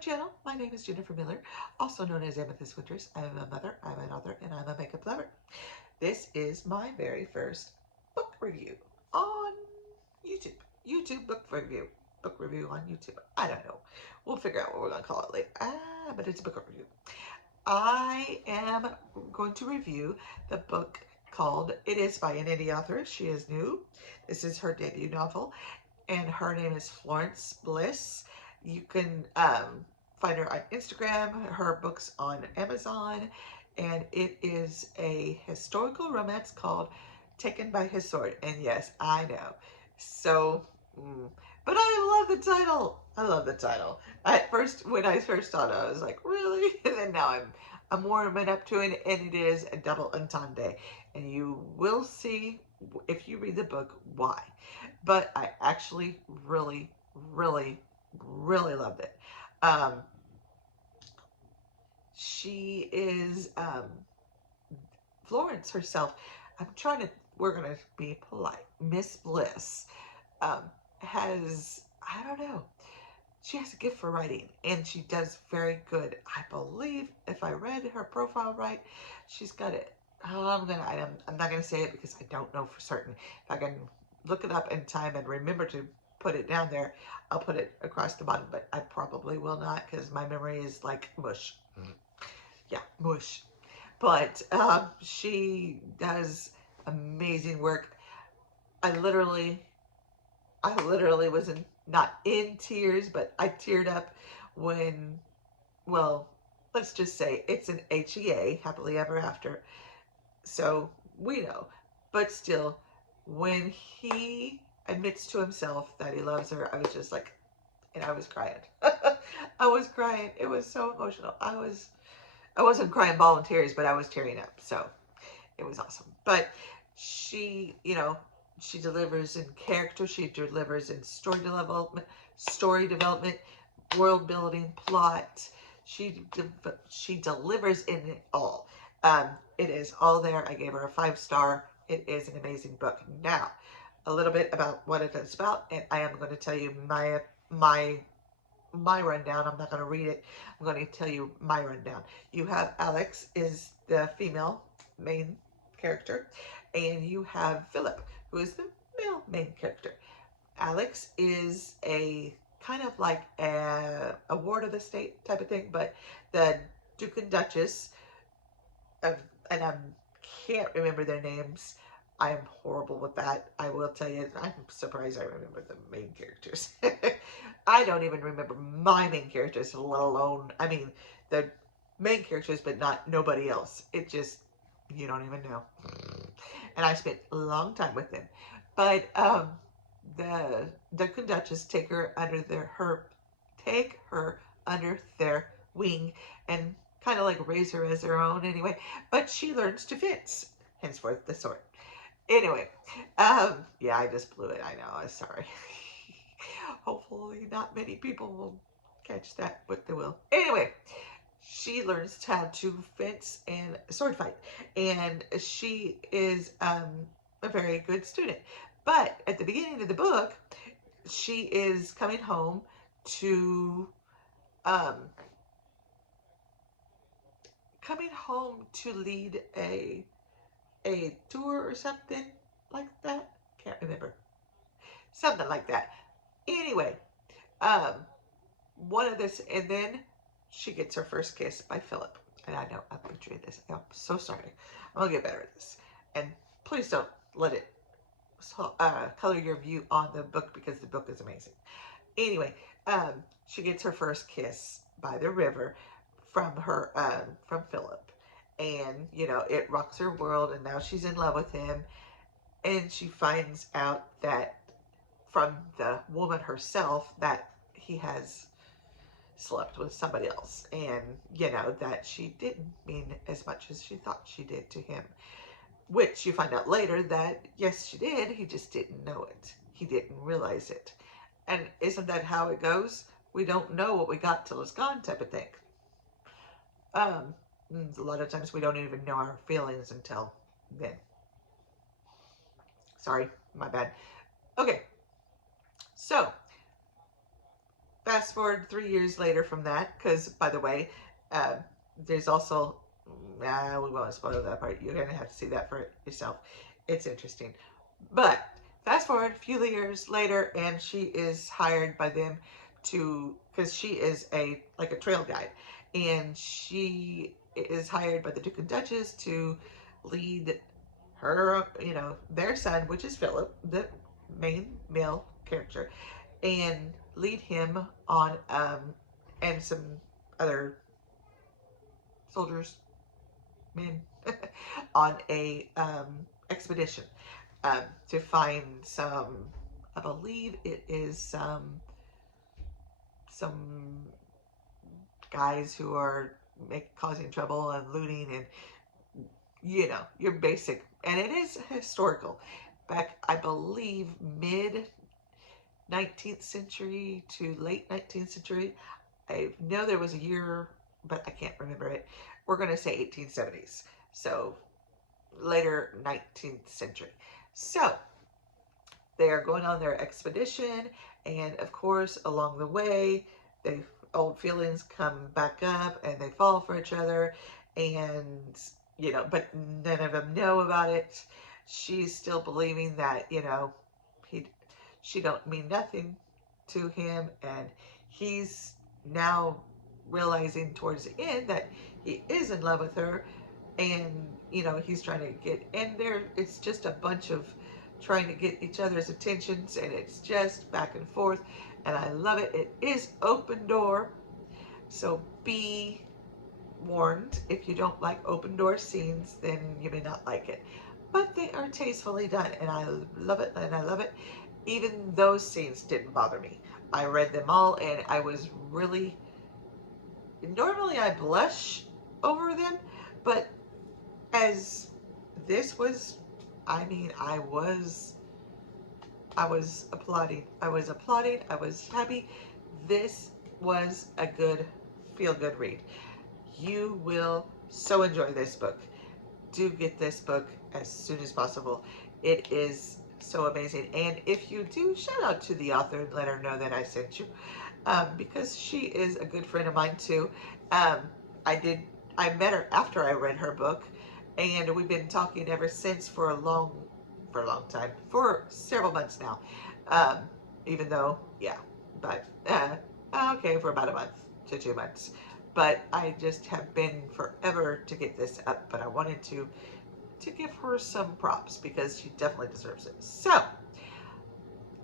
channel. My name is Jennifer Miller, also known as Amethyst Winters. I'm a mother, I'm an author, and I'm a makeup lover. This is my very first book review on YouTube. YouTube book review on YouTube. I don't know. We'll figure out what we're going to call it later. But it's a book review. I am going to review the book called It Is by an indie author. She is new. This is her debut novel, and her name is Florence Bliss. You can find her on Instagram, her books on Amazon, and it is a historical romance called Taken by His Sword. And yes, I know. So, but I love the title. I love the title. At first, when I first saw it, I was like, really? And then now I'm warming up to it, and it is a double entendre. And you will see, if you read the book, why. But I actually really, really, really loved it. She is Florence herself. We're going to be polite. Miss Bliss has, I don't know, she has a gift for writing, and she does very good. I believe, if I read her profile right, she's got it. I'm not gonna say it because I don't know for certain. If I can look it up in time and remember to put it down there, I'll put it across the bottom, but I probably will not because my memory is like mush. Yeah, mush. But she does amazing work. I literally was not in tears, but I teared up when, well, let's just say it's an HEA, happily ever after. So we know, but still, when he admits to himself that he loves her, I was just like, and I was crying. I was crying. It was so emotional. I wasn't crying volunteers, but I was tearing up. So it was awesome. But she, she delivers in character. She delivers in story development, world building, plot. She delivers in it all. It is all there. I gave her a 5-star. It is an amazing book. Now, a little bit about what it is about, and I am going to tell you my rundown. I'm not going to read it. I'm going to tell you my rundown. You have Alex is the female main character, and you have Philip, who is the male main character. Alex is a kind of like a ward of the state type of thing, but the Duke and Duchess of, and I can't remember their names. I am horrible with that. I will tell you, I'm surprised I remember the main characters. I don't even remember my main characters, let alone, I mean, the main characters, but not nobody else. It just, you don't even know. And I spent a long time with them. But the Duke and Duchess take her under their wing and kind of like raise her as their own anyway. But she learns to fence, henceforth the sword. Anyway, yeah, I just blew it. I know. I'm sorry. Hopefully not many people will catch that, but they will. Anyway, she learns how to fence and sword fight, and she is a very good student. But at the beginning of the book, she is coming home to lead a tour or something like that. Can't remember. Something like that. Anyway, one of this, and then she gets her first kiss by Philip. And I know I'm butchering this. I'm so sorry. I'm gonna get better at this. And please don't let it color your view on the book, because the book is amazing. Anyway, she gets her first kiss by the river from Philip. And, it rocks her world, and now she's in love with him. And she finds out that from the woman herself that he has slept with somebody else, and, that she didn't mean as much as she thought she did to him. Which you find out later that, yes, she did. He just didn't know it. He didn't realize it. And isn't that how it goes? We don't know what we got till it's gone, type of thing. A lot of times we don't even know our feelings until then. Sorry, my bad. Okay, so fast forward 3 years later from that, because by the way, uh, there's also, we won't spoil that part. You're gonna have to see that for yourself. It's interesting. But fast forward a few years later, and she is hired by them to, because she is a trail guide, and she is hired by the Duke and Duchess to lead her, their son, which is Philip, the main male character, and lead him on, and some other soldiers, men, on a expedition, to find some, I believe it is some guys who are causing trouble and looting, and your basic, and it is historical, back, I believe, mid 19th century to late 19th century. I know there was a year, but I can't remember it. We're going to say 1870s. So later 19th century. So they are going on their expedition, and of course, along the way, they old feelings come back up, and they fall for each other, and but none of them know about it. She's still believing that she don't mean nothing to him, and he's now realizing towards the end that he is in love with her, and he's trying to get in there. It's just a bunch of trying to get each other's attentions, and it's just back and forth, and I love it. It is open door, so be warned. If you don't like open door scenes, then you may not like it, but they are tastefully done, and I love it, and I love it. Even those scenes didn't bother me. I read them all, and I was really, normally I blush over them, but as this was, I mean, I was applauding. I was happy. This was a good, feel-good read. You will so enjoy this book. Do get this book as soon as possible. It is so amazing. And if you do, shout out to the author and let her know that I sent you, because she is a good friend of mine too. I met her after I read her book, and we've been talking ever since for a long time, for several months now. Even though, yeah, but okay, for about a month to 2 months. But I just have been forever to get this up, but I wanted to give her some props because she definitely deserves it. So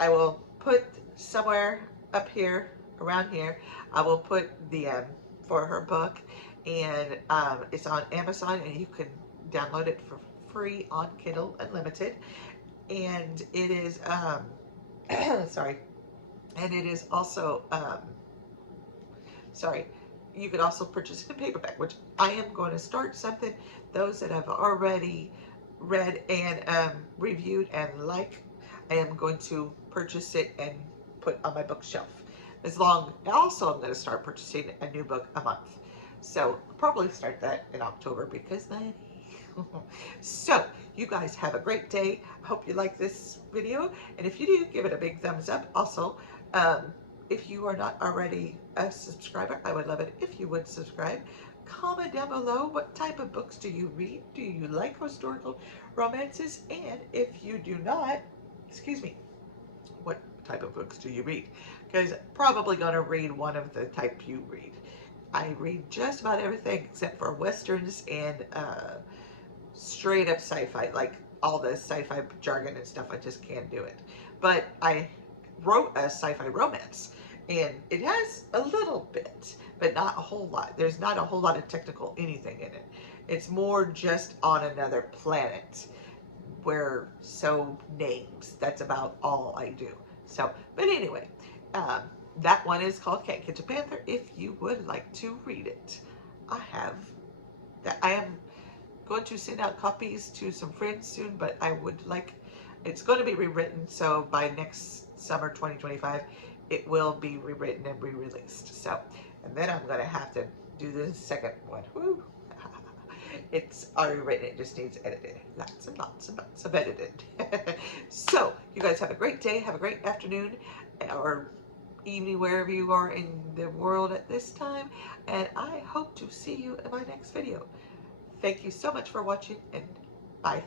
I will put somewhere up here, around here, I will put the for her book, and it's on Amazon, and you can download it for free on Kindle Unlimited, and it is sorry, and it is also sorry, you could also purchase it in paperback, which I am going to start something. Those that I've already read and reviewed and like, I am going to purchase it and put on my bookshelf. Also, I'm going to start purchasing a new book a month. So I'll probably start that in October because money. So you guys have a great day. I hope you like this video, and if you do, give it a big thumbs up. Also, if you are not already a subscriber, I would love it if you would subscribe. Comment down below, what type of books do you read? Do you like historical romances? And if you do not, excuse me, what type of books do you read? Because I'm probably going to read one of the type you read. I read just about everything except for westerns and straight up sci-fi, like all the sci-fi jargon and stuff. I just can't do it. But I wrote a sci-fi romance, and it has a little bit, but not a whole lot. There's not a whole lot of technical anything in it. It's more just on another planet where, so names, that's about all I do. So, but anyway, that one is called Can't Catch a Panther, if you would like to read it. I am going to send out copies to some friends soon, but I would like, it's going to be rewritten, so by next summer 2025 it will be rewritten and re-released. So, and then I'm going to have to do the second one. Woo. It's already written, it just needs edited. Lots and lots and lots of edited. So you guys have a great day, have a great afternoon or evening, wherever you are in the world at this time. And I hope to see you in my next video. Thank you so much for watching, and bye.